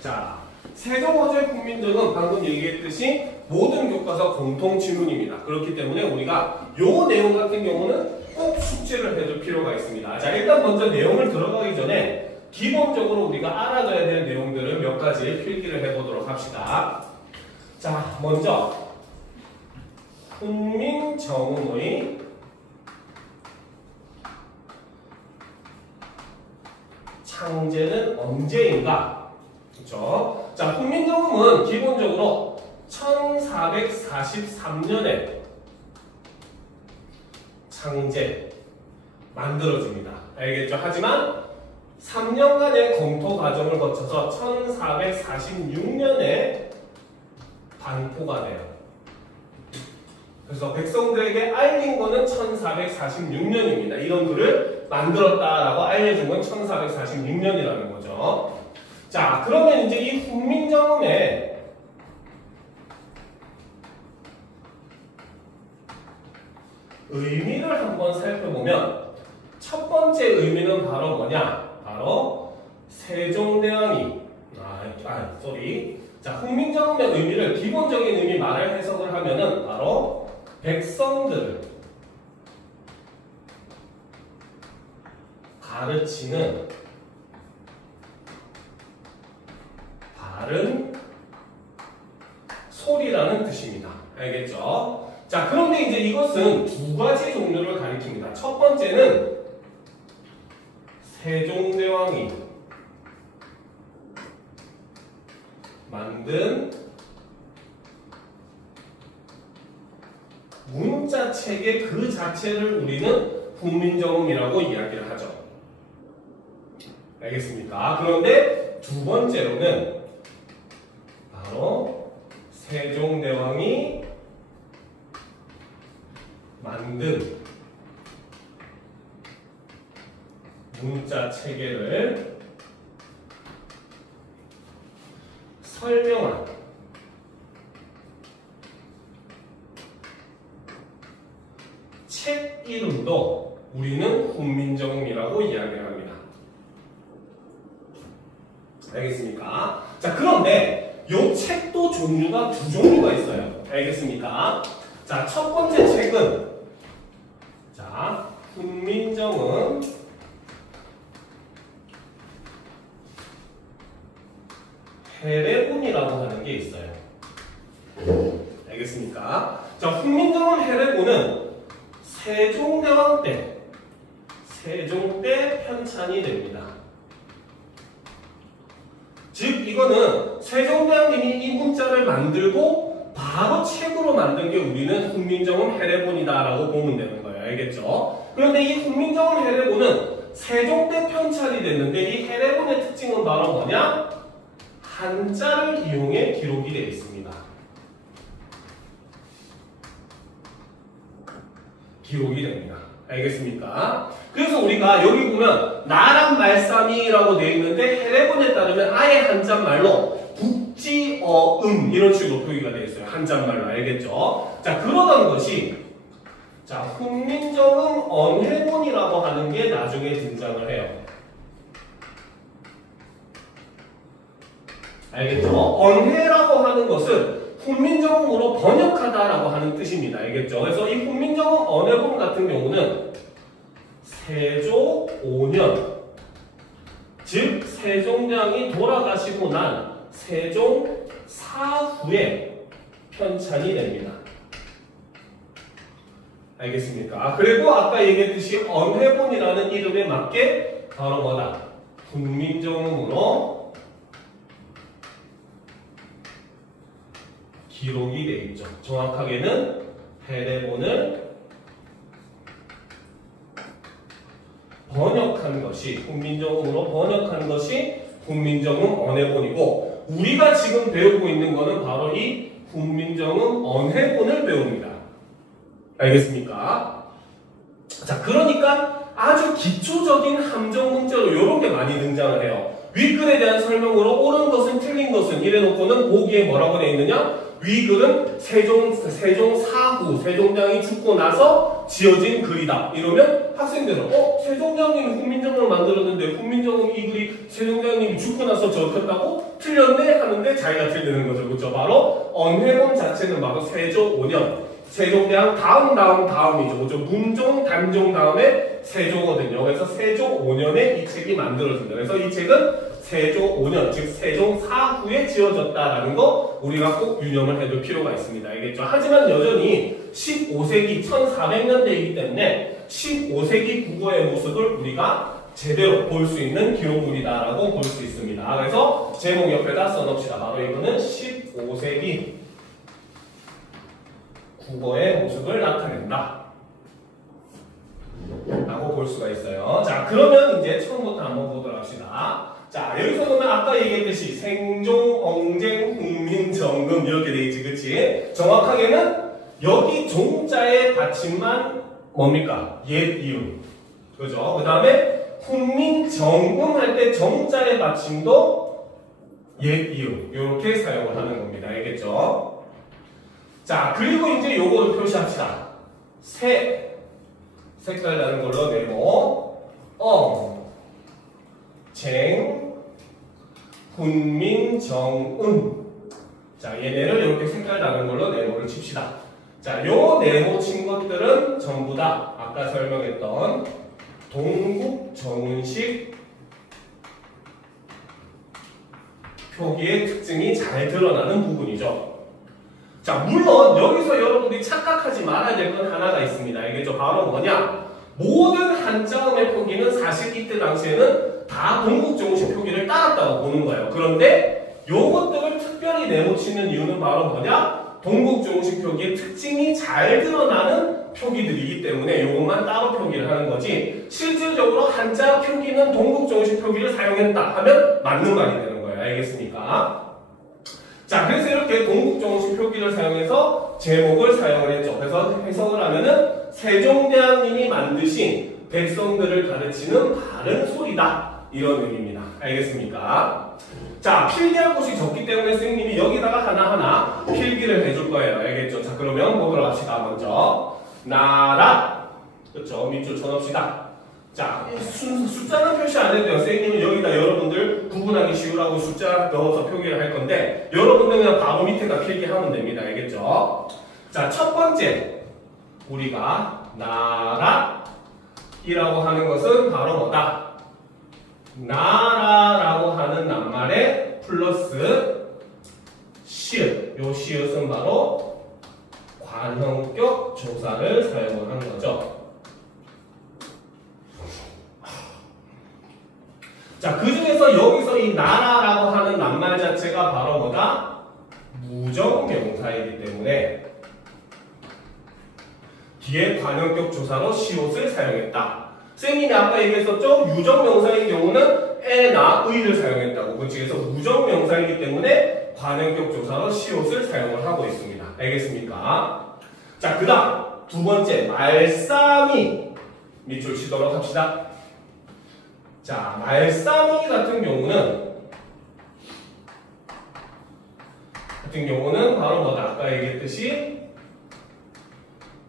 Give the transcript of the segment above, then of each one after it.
자, 세종어제 훈민정음 방금 얘기했듯이 모든 교과서 공통 지문입니다. 그렇기 때문에 우리가 요 내용 같은 경우는 꼭 숙지를 해둘 필요가 있습니다. 자, 일단 먼저 내용을 들어가기 전에 기본적으로 우리가 알아둬야 될 내용들을 몇 가지 필기를 해보도록 합시다. 자, 먼저 훈민정음의 창제는 언제인가? 그렇죠? 자, 훈민정음은 기본적으로 1443년에 창제 만들어집니다. 알겠죠? 하지만 3년간의 검토 과정을 거쳐서 1446년에 반포가 돼요. 그래서 백성들에게 알린 거는 1446년입니다. 이런 글을 만들었다라고 알려준 건 1446년이라는 거죠. 자, 그러면 이제 이 훈민정음의 의미를 한번 살펴보면 첫 번째 의미는 바로 뭐냐? 바로 세종대왕이 자, 훈민정음의 의미를 기본적인 의미 말을 해석을 하면은 바로 백성들을 가르치는 바른 소리라는 뜻입니다. 알겠죠? 자, 그런데 이제 이것은 두 가지 종류를 가리킵니다. 첫 번째는 세종대왕이 만든 문자 체계 그 자체를 우리는 훈민정음이라고 이야기를 하죠. 알겠습니까? 그런데 두 번째로는 바로 세종대왕이 만든 문자 체계를 설명한 책 이름도 우리는 훈민정음이라고 이야기를 합니다. 알겠습니까? 자, 그런데 이 책도 종류가 두 종류가 있어요. 알겠습니까? 자, 첫 번째 책은 자, 훈민정음 해례본이라고 하는 게 있어요. 알겠습니까? 자, 훈민정음 해례본은 세종대왕 때, 세종 때 편찬이 됩니다. 즉, 이거는 세종대왕님이 이 문자를 만들고 바로 책으로 만든 게 우리는 훈민정음 해례본이다라고 보면 되는 거예요. 알겠죠? 그런데 이 훈민정음 해례본은 세종 때 편찬이 됐는데 이 해례본의 특징은 바로 뭐냐? 한자를 이용해 기록이 되어 있습니다. 기록이 됩니다. 알겠습니까? 그래서 우리가 여기 보면 나란 말싸미라고 되어 있는데 해례본에 따르면 아예 한자말로 북지어음 이런 식으로 표기가 되어 있어요. 한자말로. 알겠죠? 자, 그러던 것이 자, 훈민정음 언해본이라고 하는 게 나중에 등장을 해요. 알겠죠? 언해라고 하는 것은 훈민정음으로 번역하다라고 하는 뜻입니다. 알겠죠? 그래서 이 훈민정음 언해본 같은 경우는 세조 5년, 즉 세종대왕이 돌아가시고 난 세종 사후에 편찬이 됩니다. 알겠습니까? 그리고 아까 얘기했듯이 언해본이라는 이름에 맞게 바로 뭐다? 훈민정음으로 기록이 되어 있죠. 정확하게는 해례본을 번역한 것이 훈민정음으로 번역한 것이 훈민정음 언해본이고 우리가 지금 배우고 있는 것은 바로 이 훈민정음 언해본을 배웁니다. 알겠습니까? 자, 그러니까 아주 기초적인 함정 문제로 이런 게 많이 등장을 해요. 윗글에 대한 설명으로 옳은 것은 틀린 것은 이래놓고는 보기에 뭐라고 되어 있느냐? 위글은 세종 사후, 세종대왕이 죽고 나서 지어진 글이다. 이러면 학생들은 세종대왕님이 훈민정음을 만들었는데 훈민정음 이 글이 세종대왕님이 죽고 나서 적혔다고? 틀렸네 하는데 자기가 틀리는 거죠. 그렇죠? 바로 언해문 자체는 바로 세조 5년. 세종대왕 다음이죠. 그렇죠? 문종, 단종 다음에 세조거든요. 그래서 세조 5년에 이 책이 만들어진다. 그래서 이 책은 세조 5년, 즉 세종 사후에 지어졌다라는 거 우리가 꼭 유념을 해둘 필요가 있습니다. 알겠죠? 하지만 여전히 15세기 1400년대이기 때문에 15세기 국어의 모습을 우리가 제대로 볼 수 있는 기록물이다라고 볼 수 있습니다. 그래서 제목 옆에다 써놓읍시다. 바로 이거는 15세기 국어의 모습을 나타낸다 라고 볼 수가 있어요. 자, 그러면 이제 처음부터 한번 보도록 합시다. 자, 여기서 보면 아까 얘기했듯이 생종, 엉쟁, 훈민, 정금 이렇게 돼 있지, 그치? 정확하게는 여기 종자의 받침만 뭡니까? 옛, 이음. 그죠? 그 다음에 훈민, 정금 할 때 정자의 받침도 옛, 이음. 이렇게 사용을 하는 겁니다. 알겠죠? 자, 그리고 이제 요거를 표시합시다. 색깔 나는 걸로 내고, 쟁, 훈민, 정음. 자, 얘네를 이렇게 색깔 나는 걸로 네모를 칩시다. 자, 요 네모 친 것들은 전부 다 아까 설명했던 동국 정운식 표기의 특징이 잘 드러나는 부분이죠. 자, 물론 여기서 여러분들이 착각하지 말아야 될 건 하나가 있습니다. 알겠죠? 바로 뭐냐? 모든 한자음의 표기는 사실 이때 당시에는 다 동국정운식 표기를 따랐다고 보는 거예요. 그런데 요것들을 특별히 네모치는 이유는 바로 뭐냐? 동국정운식 표기의 특징이 잘 드러나는 표기들이기 때문에 요것만 따로 표기를 하는 거지, 실질적으로 한자 표기는 동국정운식 표기를 사용했다 하면 맞는 말이 되는 거예요. 알겠습니까? 자, 그래서 이렇게 동국정운식 표기를 사용해서 제목을 사용을 했죠. 그래서 해석을 하면은 세종대왕님이 만드신 백성들을 가르치는 바른 소리다, 이런 의미입니다. 알겠습니까? 자, 필기할 곳이 적기 때문에 선생님이 여기다가 하나하나 필기를 해줄 거예요. 알겠죠? 자, 그러면 보도록 합시다. 먼저 나라, 그렇죠? 밑줄 쳐놓읍시다. 자, 숫자는 표시 안 해도 돼요. 선생님은 여기다 여러분들 구분하기 쉬우라고 숫자 넣어서 표기를 할 건데, 여러분들 그냥 바로 밑에다 필기하면 됩니다. 알겠죠? 자, 첫 번째 우리가 나라이라고 하는 것은 바로 뭐다? 나라라고 하는 낱말에 플러스 시읒. 요 시읒은 바로 관형격 조사를 사용을 한 거죠. 자, 그 중에서 여기서 이 나라라고 하는 낱말 자체가 바로 뭐다? 무정명사이기 때문에 뒤에 관형격 조사로 시옷을 사용했다. 선생님이 아까 얘기했었죠? 유정명사의 경우는 에나 의를 사용했다고. 그래서 무정명사이기 때문에 관형격 조사로 시옷을 사용을 하고 있습니다. 알겠습니까? 자, 그 다음 두 번째 말싸미 밑줄 치도록 합시다. 자, 말싸미 같은 경우는 바로 뭐다? 아까 얘기했듯이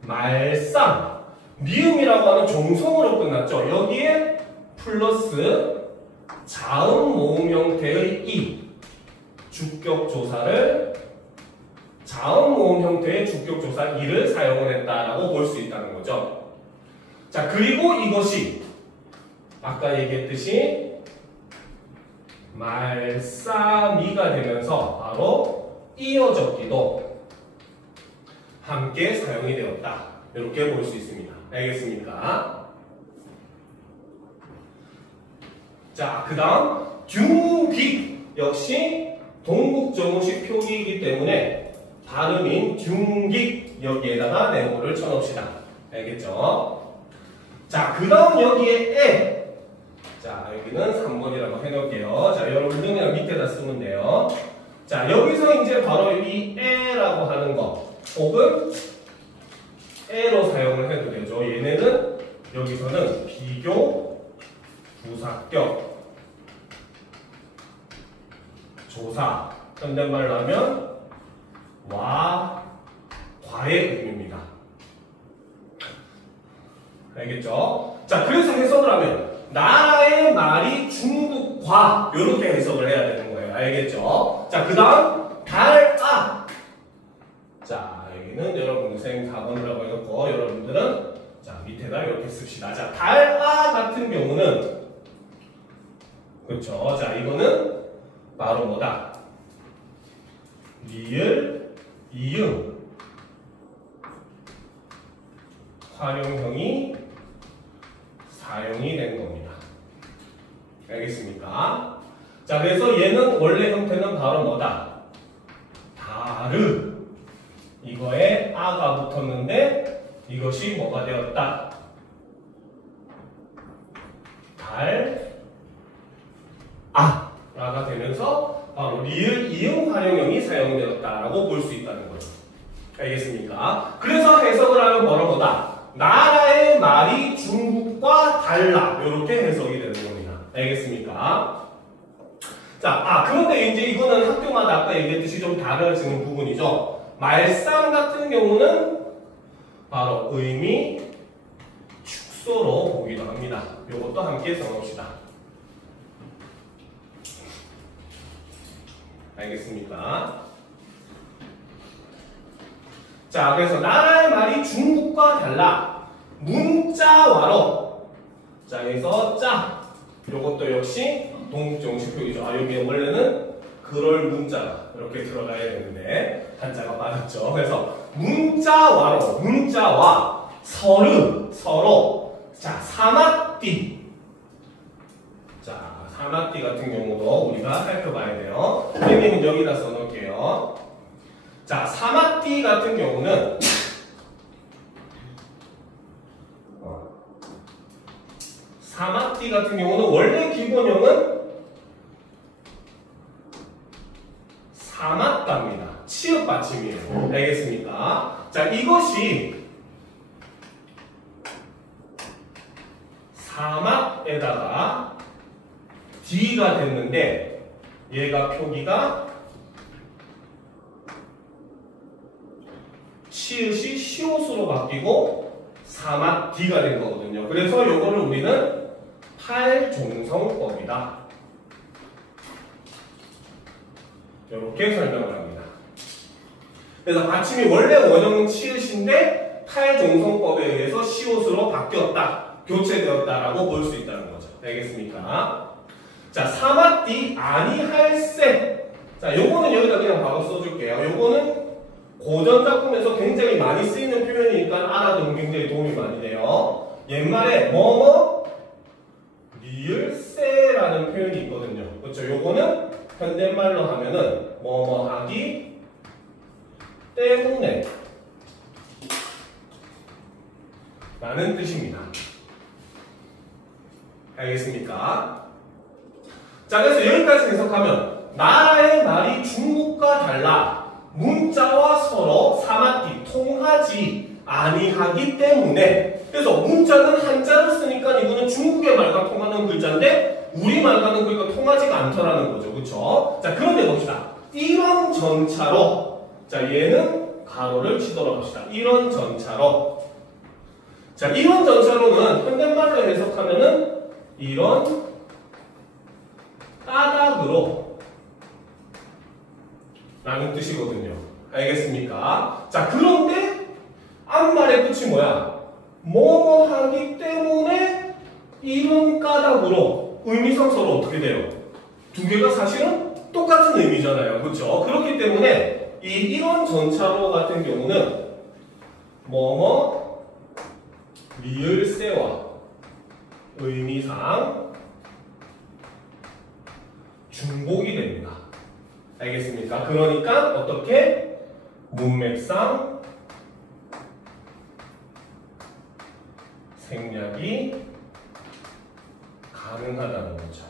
말쌈, 미음이라고 하는 종성으로 끝났죠. 여기에 플러스 자음 모음 형태의 이, 주격조사를, 자음 모음 형태의 주격조사 이를 사용을 했다라고 볼 수 있다는 거죠. 자, 그리고 이것이 아까 얘기했듯이 말싸미가 되면서 바로 이어적기도 함께 사용이 되었다. 이렇게 볼 수 있습니다. 알겠습니까? 자, 그 다음 듀귀 역시 동국정운식 표기이기 때문에 발음인 듀귀 여기에다가 네모를 쳐놓읍시다. 알겠죠? 자, 그 다음 여기에 에. 자, 여기는 3번이라고 해놓을게요. 자, 여러분들 그냥 밑에다 쓰면 돼요. 자, 여기서 이제 바로 이 에라고 하는 거 혹은 에로 사용을 해도 되죠. 얘네는 여기서는 비교, 부사격, 조사, 현대말로 하면 와, 과의 의미입니다. 알겠죠? 자, 그래서 해석을 하면 나라의 말이 중국과 이렇게 해석을 해야 되는 거예요. 알겠죠? 자, 그 다음 달아. 자, 여기는 여러분 선생님 4번이라고 해놓고 여러분들은 자, 밑에다 이렇게 씁시다. 자, 달아 같은 경우는 그렇죠. 자, 이거는 바로 뭐다? 리을, 이응 활용형이 사용이 된 겁니다. 알겠습니까? 자, 그래서 얘는 원래 형태는 바로 뭐다? 다르. 이거에 아가 붙었는데 이것이 뭐가 되었다? 아가 되면서 바로 리을, 이응 활용형이 사용되었다라고 볼 수 있다는 거죠. 알겠습니까? 그래서 해석을 하면 뭐다? 나라의 말이 중국과 달라. 이렇게 해석이 되는 겁니다. 알겠습니까? 자, 그런데 이제 이거는 학교마다 아까 얘기했듯이 좀 다르지는 부분이죠. 말싸움 같은 경우는 바로 의미 축소로 보기도 합니다. 이것도 함께 써놓읍시다. 알겠습니까? 자, 그래서 나라의 말이 중국과 달라. 문자와로. 자, 여기서 자. 요것도 역시 동정식 표기죠. 여기 원래는 그럴 문자 이렇게 들어가야 되는데 한자가 빠졌죠. 그래서 문자와로, 문자와 서로. 자, 사마띠. 자, 사마띠 같은 경우도 우리가 살펴봐야 돼요. 선생님은 여기다 써놓을게요. 자, 사마띠 같은 경우는 사마띠 같은 경우는 원래 기본형은 사마따입니다. 치읓 받침이에요. 알겠습니까? 자, 이것이 사막에다가 D가 됐는데 얘가 표기가 치읓이 시옷으로 바뀌고 사막 D가 된 거거든요. 그래서 요거를 우리는 탈종성법이다. 이렇게 설명을 합니다. 그래서 받침이 원래 원형은 치읓인데 탈종성법에 의해서 시옷으로 바뀌었다, 교체되었다라고 볼 수 있다는 거죠. 알겠습니까? 자, 사마띠 아니할세. 자, 요거는 여기다 그냥 바로 써줄게요. 요거는 고전 작품에서 굉장히 많이 쓰이는 표현이니까 알아두면 굉장히 도움이 많이 돼요. 옛말에 뭐뭐 리을세라는 표현이 있거든요. 그렇죠? 요거는 현대말로 하면은 뭐뭐 하기 때문에 라는 뜻입니다. 알겠습니까? 자, 그래서 여기까지 해석하면 나라의 말이 중국과 달라 문자와 서로 사마띠 통하지 아니하기 때문에, 그래서 문자는 한자를 쓰니까 이거는 중국의 말과 통하는 글자인데 우리말과는 그러니까 통하지가 않더라는 거죠. 그렇죠? 자, 그런데 봅시다. 이런 전차로, 자, 얘는 가로를 치도록 합시다. 이런 전차로. 자, 이런 전차로는 현대말로 해석하면은 이런 까닭으로 라는 뜻이거든요. 알겠습니까? 자, 그런데 앞말의 끝이 뭐야? 뭐뭐 하기 때문에 이런 까닭으로 의미상 서로 어떻게 돼요? 두 개가 사실은 똑같은 의미잖아요. 그렇죠? 그렇기 때문에 이런 전차로 같은 경우는 뭐뭐 리을세와 의미상 중복이 됩니다. 알겠습니까? 그러니까 어떻게? 문맥상 생략이 가능하다는 거죠.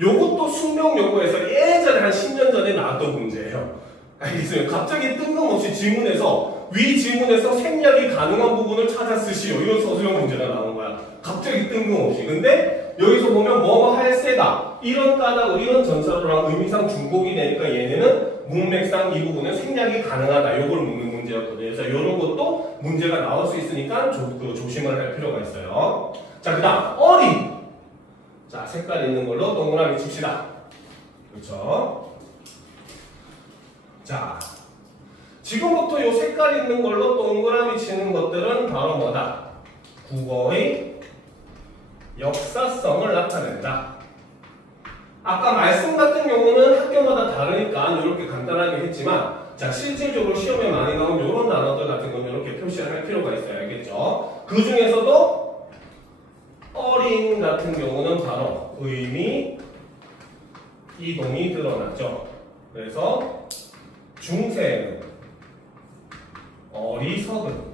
요것도 숙명여고에서 예전에 한 10년 전에 나왔던 문제예요. 알겠습니까? 갑자기 뜬금없이 지문에서 위 지문에서 생략이 가능한 부분을 찾아 쓰시오, 이런 서술형 문제가 나온 거야. 갑자기 뜬금없이. 근데 여기서 보면 뭐뭐 할세다, 이런 까닭, 이런 전차로랑 의미상 중복이 되니까 얘네는 문맥상 이 부분은 생략이 가능하다, 요걸 묻는 문제였거든요. 그래서 이런 것도 문제가 나올 수 있으니까 조심을 할 필요가 있어요. 자, 그 다음 어리. 자, 색깔 있는 걸로 동그라미 칩시다. 그렇죠? 자, 지금부터 요 색깔 있는 걸로 동그라미 치는 것들은 바로 뭐다? 국어의 역사성을 나타낸다. 아까 말씀 같은 경우는 학교마다 다르니까 이렇게 간단하게 했지만, 자, 실질적으로 시험에 많이 나온 이런 단어들 같은 건 이렇게 표시를 할 필요가 있어요. 알겠죠? 그 중에서도 어린 같은 경우는 바로 의미 이동이 드러나죠. 그래서 중세는 어리석은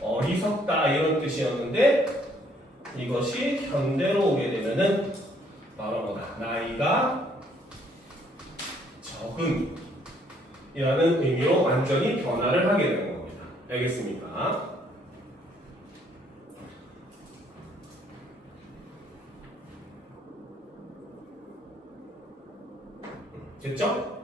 어리석다 이런 뜻이었는데, 이것이 현대로 오게 되면은 바로 뭐다? 나이가 적은 이라는 의미로 완전히 변화를 하게 되는 겁니다. 알겠습니까? 됐죠?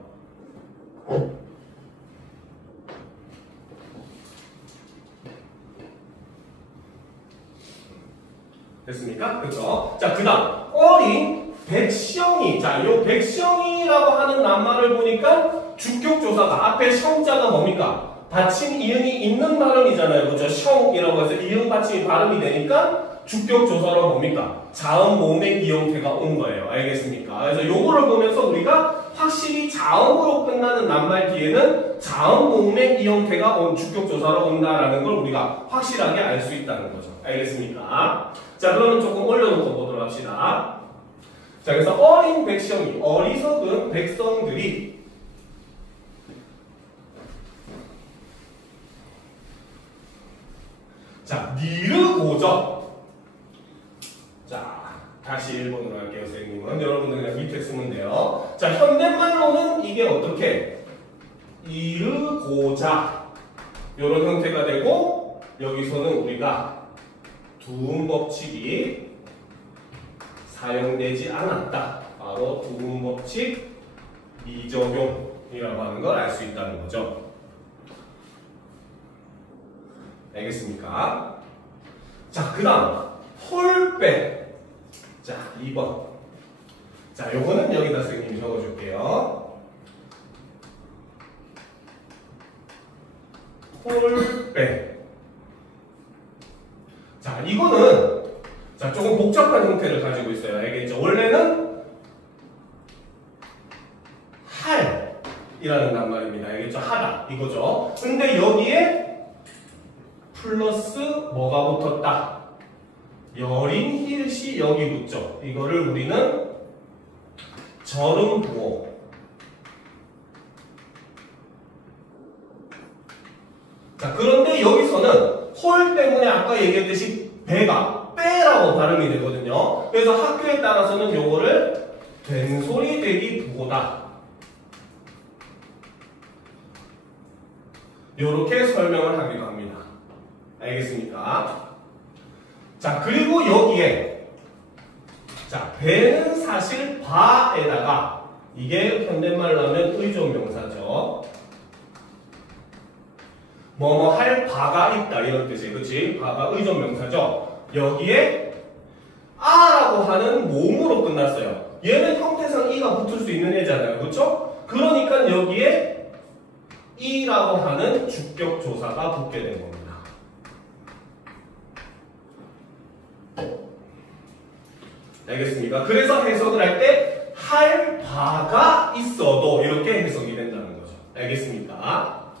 됐습니까? 그렇죠? 자, 그 다음 어린 백시영이. 자, 요 백시영이라고 하는 낱말을 보니까 주격조사가 앞에 성자가 뭡니까? 받침 이응이 있는 발음이잖아요. 그죠? 셩이라고 해서 이응 받침이 발음이 되니까 주격조사로 뭡니까? 자음 모음의 이형태가 온 거예요. 알겠습니까? 그래서 요거를 보면서 우리가 확실히 자음으로 끝나는 낱말 뒤에는 자음 모음의 이형태가 온 주격조사로 온다라는 걸 우리가 확실하게 알 수 있다는 거죠. 알겠습니까? 자, 그러면 조금 올려놓고 보도록 합시다. 자, 그래서 어린 백성이, 어리석은 백성들이 자, 니르고저. 자, 다시 일본어로 할게요, 선생님은. 여러분들 그냥 밑에 쓰면 돼요. 자, 현대말로는 이게 어떻게? 이르고자. 요런 형태가 되고, 여기서는 우리가 두음 법칙이 사용되지 않았다. 바로 두음 법칙 미적용이라고 하는 걸 알 수 있다는 거죠. 알겠습니까? 자, 그 다음 홀빼. 자, 2번. 자, 요거는 여기다 선생님이 적어줄게요. 홀빼. 자, 이거는 자, 조금 복잡한 형태를 가지고 있어요. 알겠죠? 원래는 할이라는 낱말입니다. 알겠죠? 하다 이거죠. 근데 여기에 플러스 뭐가 붙었다? 여린 히읗이 여기 붙죠. 이거를 우리는 절음부호. 자, 그런데 여기서는 홀 때문에 아까 얘기했듯이 배가 빼라고 발음이 되거든요. 그래서 학교에 따라서는 요거를 된소리 대기 부호다. 요렇게 설명을 하기도 합니다. 알겠습니까? 자, 그리고 여기에 자, 배는 사실 바에다가 이게 현대말로 하면 의존명사죠. 뭐뭐 할 바가 있다 이런 뜻이에요. 그치? 바가 의존명사죠. 여기에 아라고 하는 모음으로 끝났어요. 얘는 형태상 이가 붙을 수 있는 애잖아요. 그쵸? 그러니까 여기에 이라고 하는 주격조사가 붙게 된 겁니다. 알겠습니까? 그래서 해석을 할 때 할 바가 있어도 이렇게 해석이 된다는 거죠. 알겠습니까?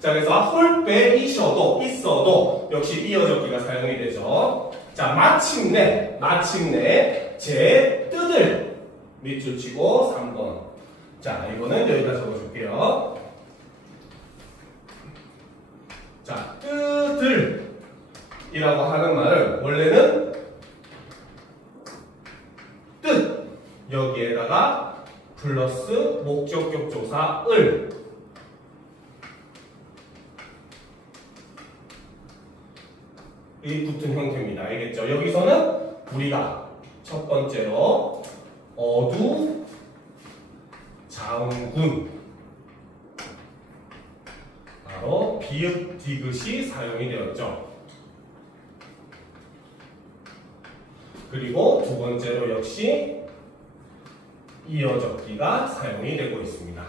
자, 그래서 홀빼 있어도 역시 이어적기가 사용이 되죠. 자, 마침내 제 뜻을 밑줄 치고 3번. 자, 이거는 여기다 적어줄게요. 자, 뜻을이라고 하는 말은 원래는 뜻 여기에다가 플러스 목적격 조사 을 이 붙은 형태입니다. 알겠죠? 여기서는 우리가 첫 번째로 어두 장군 바로 비읍 디귿이 사용이 되었죠. 그리고 두 두 번째로 역시 이어적기가 사용이 되고 있습니다.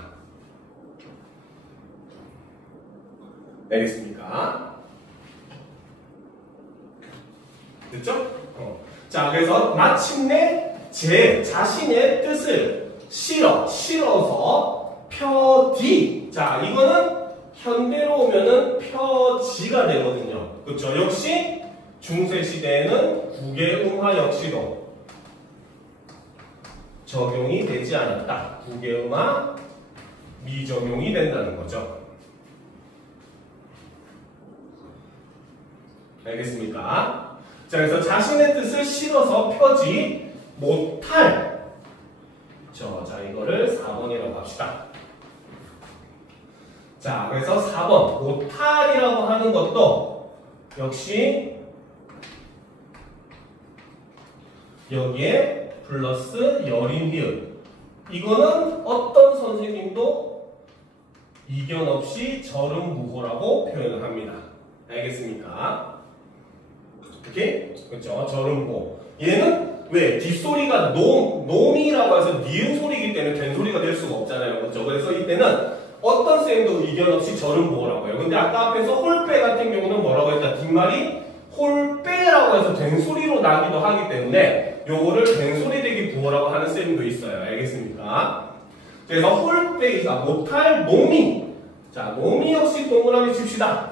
알겠습니까? 됐죠? 자, 그래서 마침내 제 자신의 뜻을 실어서 펴디. 자, 이거는 현대로 오면은 펴지가 되거든요. 그렇죠? 역시 중세 시대에는 국외음화 역시도 적용이 되지 않았다. 국외음화 미적용이 된다는 거죠. 알겠습니까? 자, 그래서 자신의 뜻을 실어서 펴지 못할. 자, 이거를 4번이라고 합시다. 자, 그래서 4번 못할이라고 하는 것도 역시 여기에 플러스 열인 히읗. 이거는 어떤 선생님도 이견 없이 절음부호라고 표현을 합니다. 알겠습니까? 오케이? 그렇죠? 절음부호. 얘는 왜? 뒷소리가 놈이라고 해서 니은 소리이기 때문에 된 소리가 될 수가 없잖아요. 그렇죠? 그래서 이때는 어떤 쌤도 이견 없이 절음부호라고 해요. 근데 아까 앞에서 홀빼 같은 경우는 뭐라고 했다? 뒷말이 홀빼라고 해서 된 소리로 나기도 하기 때문에 요거를 된 소리 되기 부호라고 하는 쌤도 있어요. 알겠습니까? 그래서 홀빼가 못할 놈이. 자, 놈이 역시 동그라미 칩시다.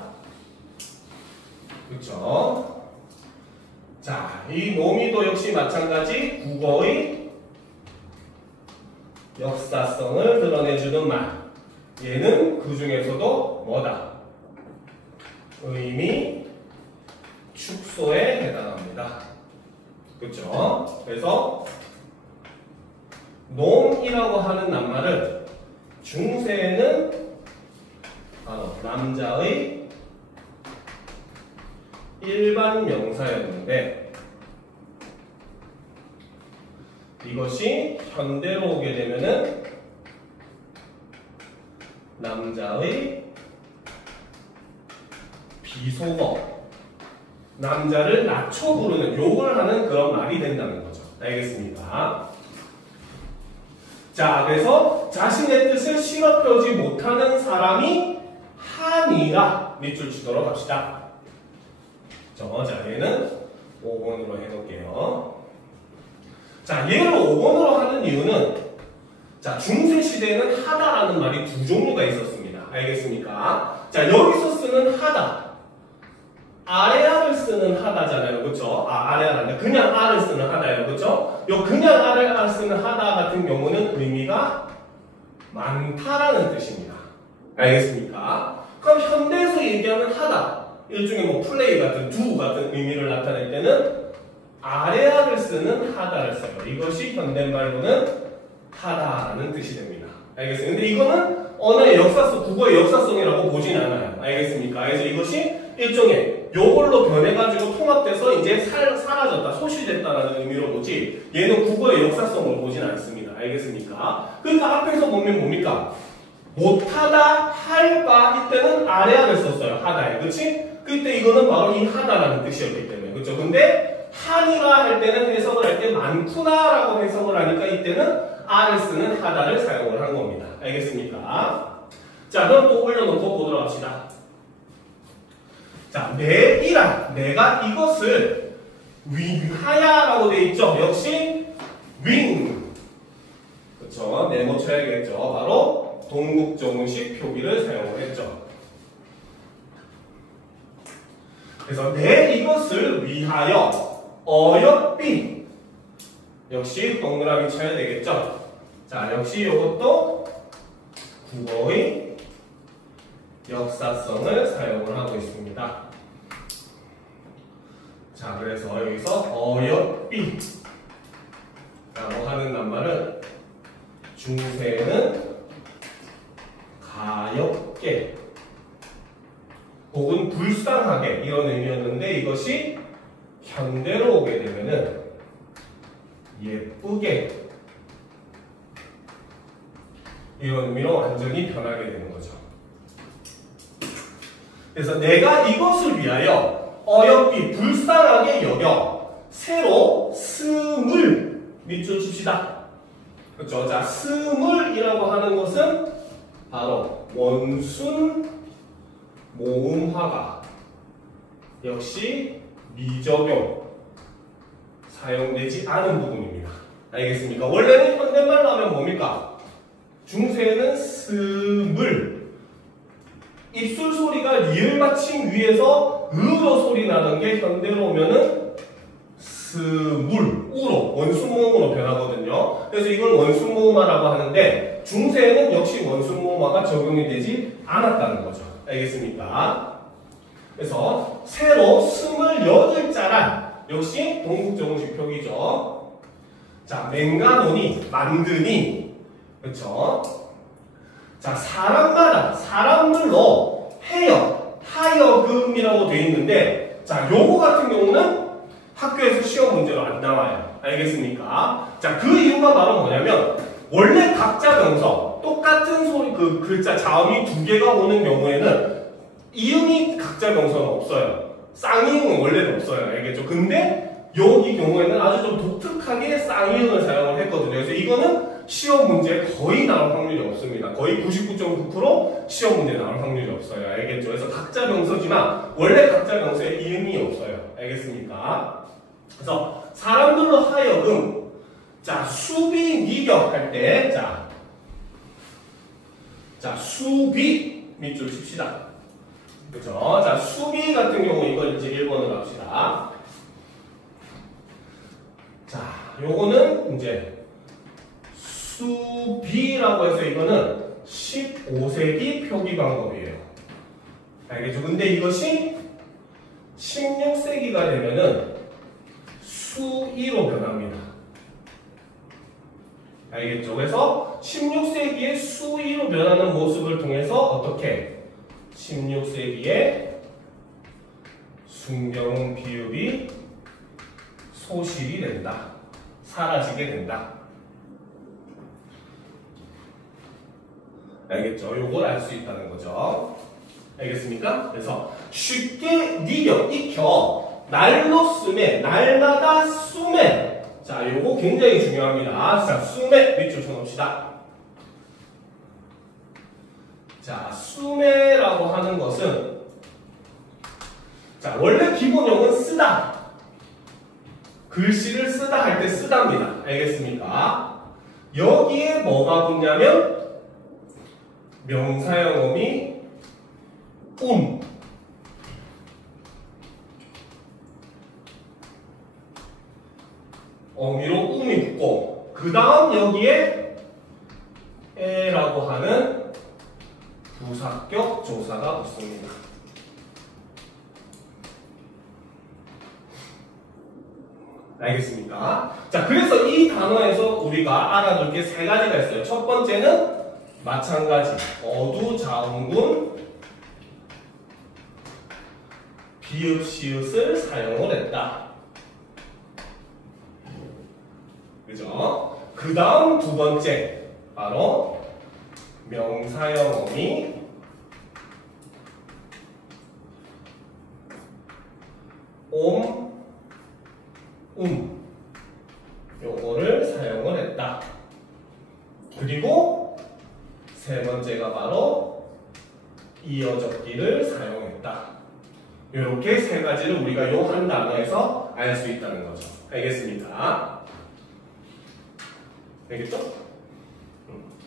그렇죠? 자, 이 놈이도 역시 마찬가지 국어의 역사성을 드러내주는 말. 얘는 그 중에서도 뭐다? 의미 축소에 해당합니다. 그렇죠? 그래서 놈이라고 하는 낱말은 중세에는 남자의 일반 명사였는데 이것이 현대로 오게 되면은 남자의 비속어, 남자를 낮춰 부르는 욕을 하는 그런 말이 된다는 거죠. 알겠습니까? 자, 그래서 자신의 뜻을 실어 펴지 못하는 사람이 한이라 밑줄 치도록 합시다. 자, 얘는 5번으로 해놓을게요. 자, 얘를 5번으로 하는 이유는 자, 중세시대에는 하다라는 말이 두 종류가 있었습니다. 알겠습니까? 자, 여기서 쓰는 하다. 아래아를 쓰는 하다잖아요. 그쵸? 아래아란데 그냥 아를 쓰는 하다예요. 그쵸? 요 그냥 아래아 쓰는 하다 같은 경우는 의미가 많다라는 뜻입니다. 알겠습니까? 그럼 현대에서 얘기하는 하다. 일종의 뭐 플레이 같은 두 같은 의미를 나타낼 때는 아래아를 쓰는 하다를 써요. 이것이 현대말로는 하다라는 뜻이 됩니다. 알겠습니다. 근데 이거는 언어의 역사성, 국어의 역사성이라고 보진 않아요. 알겠습니까? 그래서 이것이 일종의 요걸로 변해가지고 통합돼서 이제 사라졌다, 소실됐다라는 의미로 보지 얘는 국어의 역사성으로 보진 않습니다. 알겠습니까? 그러니까 앞에서 보면 뭡니까? 못하다, 할 바, 이때는 아래아를 썼어요. 하다에. 그치? 그때 이거는 바로 이 하다라는 뜻이었기 때문에. 그쵸? 근데 한이라 할 때는 해석을 할 때 많구나라고 해석을 하니까 이때는 아를 쓰는 하다를 사용을 한 겁니다. 알겠습니까? 자, 그럼 또 올려놓고 보도록 합시다. 자, 내가 이것을 위하야라고 되어 있죠. 역시 윙. 그렇죠? 네모 쳐야겠죠. 바로 동국정식 표기를 사용을 했죠. 그래서 내 이것을 위하여 어여삐. 역시 동그라미 쳐야 되겠죠. 자, 역시 이것도 국어의 역사성을 사용을 하고 있습니다. 자, 그래서 여기서 어여삐 라고 하는 낱말은 중세에는 가엽게 혹은 불쌍하게 이런 의미였는데 이것이 현대로 오게 되면은 예쁘게 이런 의미로 완전히 변하게 되는 거죠. 그래서 내가 이것을 위하여 어여삐 불쌍하게 여겨 새로 스물 밑줄 칩시다. 그렇죠? 자, 스물이라고 하는 것은 바로 원순 모음화가 역시 미적용 사용되지 않은 부분입니다. 알겠습니까? 원래는 현대말로 하면 뭡니까? 중세에는 스물 입술 소리가 리을 받침 위에서 으로 소리 나는 게 현대로 오면은 스물 우로 원순모음으로 변하거든요. 그래서 이걸 원순모음화라고 하는데 중세에는 역시 원순모음화가 적용이 되지 않았다는 거죠. 알겠습니까? 그래서 새로 28자란 역시 동국정음식 표기죠. 자, 맹가노니 만드니 그렇죠? 자, 사람마다 사람들로 하여금이라고 되어 있는데 자, 요거 같은 경우는 학교에서 시험 문제로 안 나와요. 알겠습니까? 자, 그 이유가 바로 뭐냐면 원래 각자 명서 똑같은 소리 그 글자 자음이 두 개가 오는 경우에는 이음이 각자 명서는 없어요. 쌍이음은 원래는 없어요. 알겠죠? 근데 여기 경우에는 아주 좀 독특하게 쌍이음을 사용을 했거든요. 그래서 이거는 시험 문제에 거의 나올 확률이 없습니다. 거의 99.9% 시험 문제에 나올 확률이 없어요. 알겠죠? 그래서 각자 명서지만 원래 각자 명서에 이음이 없어요. 알겠습니까? 그래서 사람들로 하여금 자, 수비 미격 할 때 자, 수비 밑줄 칩시다. 그죠? 자, 수비 같은 경우 이걸 이제 1번으로 합시다. 자, 요거는 이제 수비라고 해서 이거는 15세기 표기 방법이에요. 알겠죠? 근데 이것이 16세기가 되면은 수이로 변합니다. 알겠죠? 그래서 16세기에 수이로 변하는 모습을 통해서 어떻게 16세기에 순경음 비읍이 소실이 된다. 사라지게 된다. 알겠죠? 요걸 알 수 있다는 거죠. 알겠습니까? 그래서 쉽게 니겨, 익혀, 날로 쓰매, 날마다 쏘매. 자, 요거 굉장히 중요합니다. 자, 쏘매 밑줄 쳐놓읍시다. 자, 수매라고 하는 것은 자, 원래 기본형은 쓰다. 글씨를 쓰다 할 때 쓰다입니다. 알겠습니까? 여기에 뭐가 붙냐면 명사형음이 어미로 um이 붙고 그 다음 여기에 에라고 하는 부사격 조사가 붙습니다. 알겠습니까? 자, 그래서 이 단어에서 우리가 알아둘 게 세 가지가 있어요. 첫 번째는 마찬가지 어두자음군 비읍 시읒을 사용을 했다. 그죠? 그 다음 두 번째 바로 명사형음이 요거를 사용을 했다. 그리고 세 번째가 바로 이어적기를 사용했다. 이렇게 세 가지를 우리가 요 한 단어에서 알 수 있다는 거죠. 알겠습니까? 알겠죠?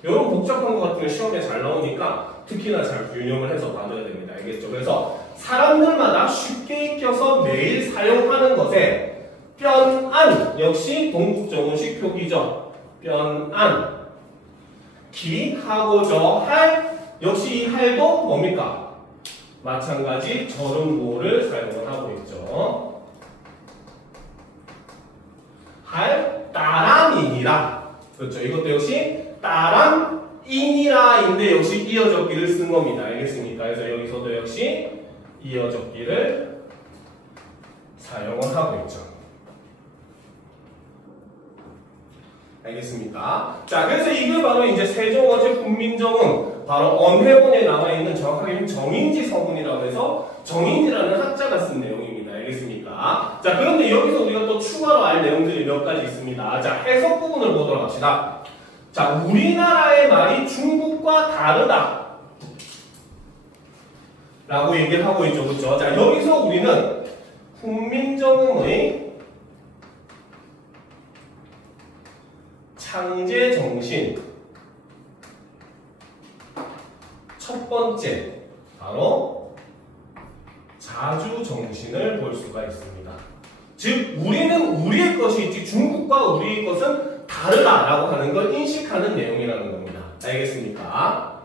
이런 복잡한 것 같은 거 시험에 잘 나오니까 특히나 잘 유념을 해서 봐둬야 됩니다. 알겠죠? 그래서 사람들마다 쉽게 익혀서 매일 사용하는 것에 변안 역시 동국정음식 표기죠. 변안 기, 하고 저, 할 역시 이 할도 뭡니까? 마찬가지 절음보를 사용을 하고 있죠. 할, 따람이니라. 그렇죠. 이것도 역시 따람이니라인데 역시 이어적기를 쓴 겁니다. 알겠습니까? 그래서 여기서도 역시 이어적기를 사용을 하고 있죠. 알겠습니까? 자, 그래서 이게 바로 이제 세종어제 훈민정음 바로 언회본에 나와있는 정확하게 정인지 서문이라고 해서 정인지라는 학자가 쓴 내용입니다. 알겠습니까? 자, 그런데 여기서 우리가 또 추가로 알 내용들이 몇 가지 있습니다. 자, 해석 부분을 보도록 합시다. 자, 우리나라의 말이 중국과 다르다 라고 얘기를 하고 있죠. 그렇죠? 자, 여기서 우리는 훈민정음의 창제 정신 첫 번째 바로 자주 정신을 볼 수가 있습니다. 즉 우리는 우리의 것이 있지 중국과 우리의 것은 다르다라고 하는 걸 인식하는 내용이라는 겁니다. 알겠습니까?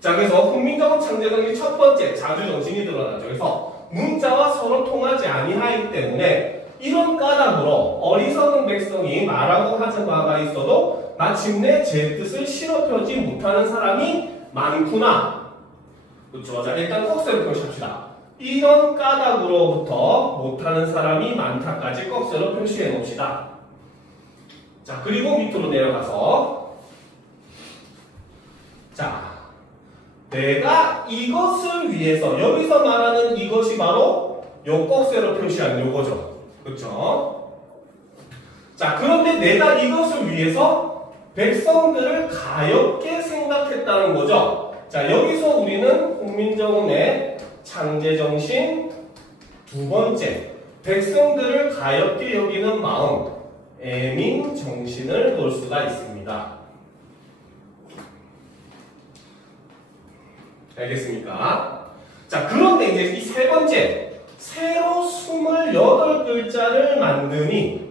자, 그래서 훈민정음 창제 정신 첫 번째 자주 정신이 드러나죠. 그래서 문자와 서로 통하지 아니하기 때문에 이런 까닭으로 어리석은 백성이 말하고 하는 바가 있어도 마침내 제 뜻을 실어펴지 못하는 사람이 많구나. 그렇죠? 자, 일단 꺽쇠로 표시합시다. 이런 까닭으로부터 못하는 사람이 많다까지 꺽쇠로 표시해 봅시다. 자, 그리고 밑으로 내려가서 자, 내가 이것을 위해서 여기서 말하는 이것이 바로 요 꺽쇠로 표시한 요거죠. 그렇죠? 자, 그런데 내가 이것을 위해서 백성들을 가엾게 생각했다는 거죠. 자, 여기서 우리는 훈민정음의 창제정신 두 번째 백성들을 가엾게 여기는 마음 애민정신을 볼 수가 있습니다. 알겠습니까? 자, 그런데 이제 이 세 번째 새로 28글자를 만드니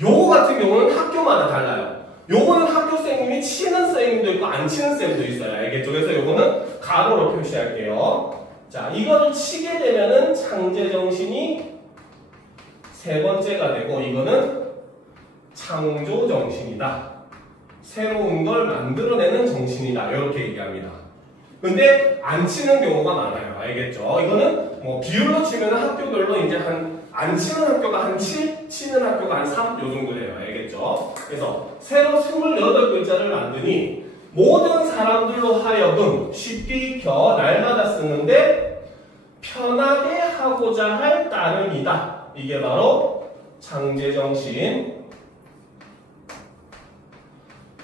요거 같은 경우는 학교마다 달라요. 요거는 학교 쌤님이 치는 쌤님도 있고 안 치는 쌤도 있어요. 알겠죠? 그래서 요거는 가로로 표시할게요. 자, 이거를 치게 되면은 창제정신이 세 번째가 되고 이거는 창조정신이다. 새로운 걸 만들어내는 정신이다. 이렇게 얘기합니다. 근데 안 치는 경우가 많아요. 알겠죠? 이거는 뭐 비율로 치면 학교별로 이제 안 치는 학교가 한 7, 치는 학교가 한 3, 요 정도 돼요. 알겠죠? 그래서 새로 28글자를 만드니 모든 사람들로 하여금 쉽게 익혀 날마다 쓰는데 편하게 하고자 할 따름이다. 이게 바로 창제정신.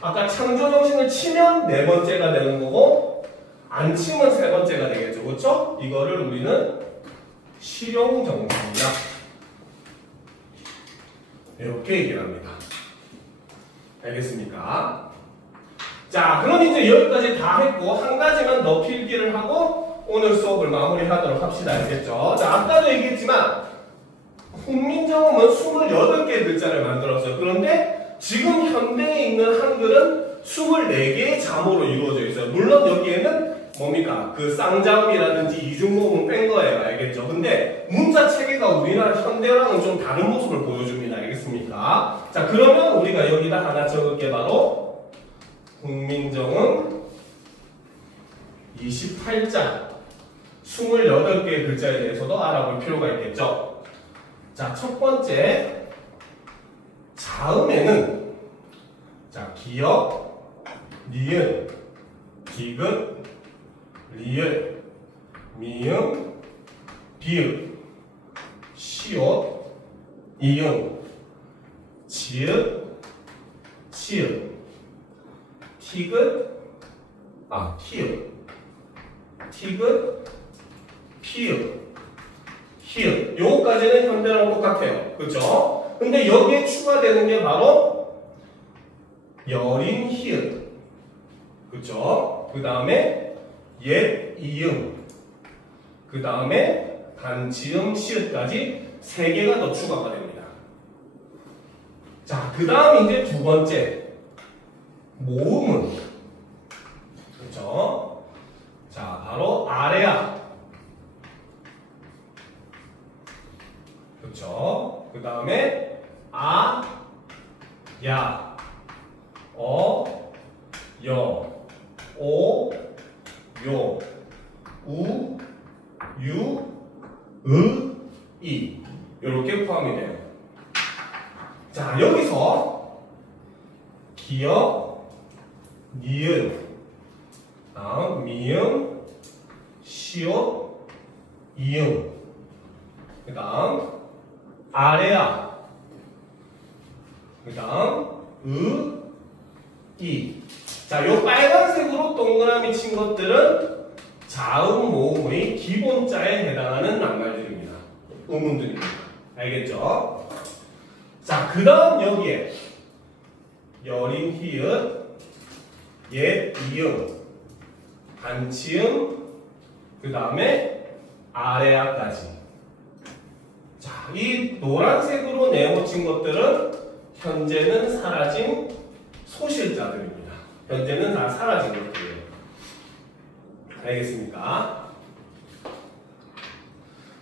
아까 창조정신을 치면 네 번째가 되는 거고 안 치면 세 번째가 되겠죠. 그렇죠? 이거를 우리는 실용정신이다. 이렇게 얘기를 합니다. 알겠습니까? 자, 그럼 이제 여기까지 다 했고 한 가지만 더 필기를 하고 오늘 수업을 마무리하도록 합시다. 알겠죠? 자, 아까도 얘기했지만 훈민정음은 28개의 글자를 만들었어요. 그런데 지금 현대에 있는 한글은 24개의 자모로 이루어져 있어요. 물론 여기에는 뭡니까? 그 쌍자음이라든지 이중모음은 뺀 거예요. 알겠죠? 근데 문자 체계가 우리나라 현대랑은 좀 다른 모습을 보여줍니다. 알겠습니까? 자, 그러면 우리가 여기다 하나 적을게 바로 훈민정음 28자 28개의 글자에 대해서도 알아볼 필요가 있겠죠? 자, 첫 번째 자음에는 자, 기역, 니은, 디귿, 리을, 미음, 비읍, 시옷, 이응, 지읒, 치읒, 티귿, 티읒, 티귿, 피읒, 히읗. 요거까지는 현대랑 똑같아요. 그렇죠? 근데 여기에 추가되는 게 바로 여린 히읗. 그렇죠? 그 다음에 옛 이응. 그 다음에 단지음 시읒까지 3개가 더 추가가 됩니다. 자, 그 다음 이제 두 번째 모음은 그렇죠? 자, 바로 아래야. 그렇죠? 그 다음에 아, 야, 어, 여, 오, 요, 우, 유, 으, 이 이렇게 포함이 돼요. 자, 여기서 기역, 니은, 다음 미음, 시옷, 이응, 그 다음 아래야, 그 다음 이. 자, 요 빨간색으로 동그라미 친 것들은 자음 모음의 기본자에 해당하는 낱말들입니다. 음운들입니다. 알겠죠? 자, 그 다음 여기에 여린 히읗, 옛 이음, 반치음, 그 다음에 아래아까지. 자, 이 노란색으로 네모친 것들은 현재는 사라진 소실자들입니다. 현재는 다 사라진 것들이에요. 알겠습니까?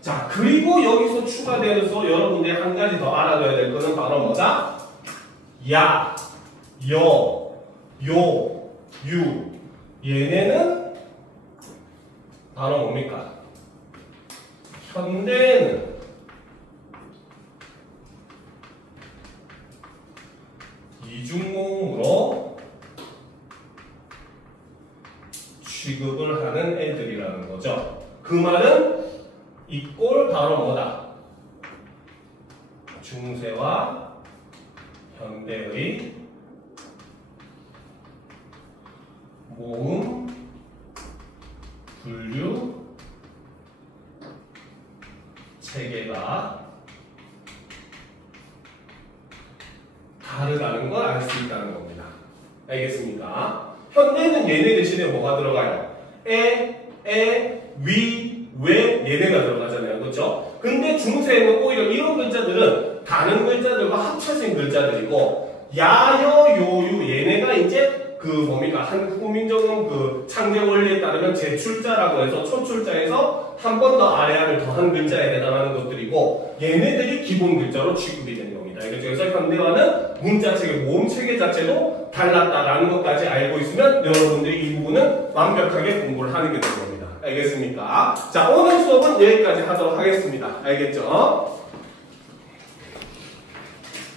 자, 그리고 여기서 추가되어서 여러분들이 한 가지 더 알아둬야 될 것은 바로 뭐다? 야, 여, 요, 유. 얘네는 바로 뭡니까? 현대에는 이중모음으로 취급을 하는 애들이라는 거죠. 그 말은 이 꼴 바로 뭐다? 중세와 현대의 모음 분류 체계가 다르다는 걸 알 수 있다는 겁니다. 알겠습니까? 현대는 얘네 대신에 뭐가 들어가요? 위, 왜 얘네가 들어가잖아요. 그렇죠? 근데 중세에는 오히려 이런 글자들은 다른 글자들과 합쳐진 글자들이고 야, 여, 요, 유 얘네가 이제 그 뭡니까? 한국민정음 그 창제 원리에 따르면 제출자라고 해서 초출자에서 한 번 더 아래아를 더한 글자에 해당하는 것들이고 얘네들이 기본 글자로 취급이 되는 겁니다. 그래서 현대화는 문자체계, 모음체계 자체도 달랐다라는 것까지 알고 있으면 여러분들이 이 부분은 완벽하게 공부를 하는 게 되는 겁니다. 알겠습니까? 자, 오늘 수업은 여기까지 하도록 하겠습니다. 알겠죠?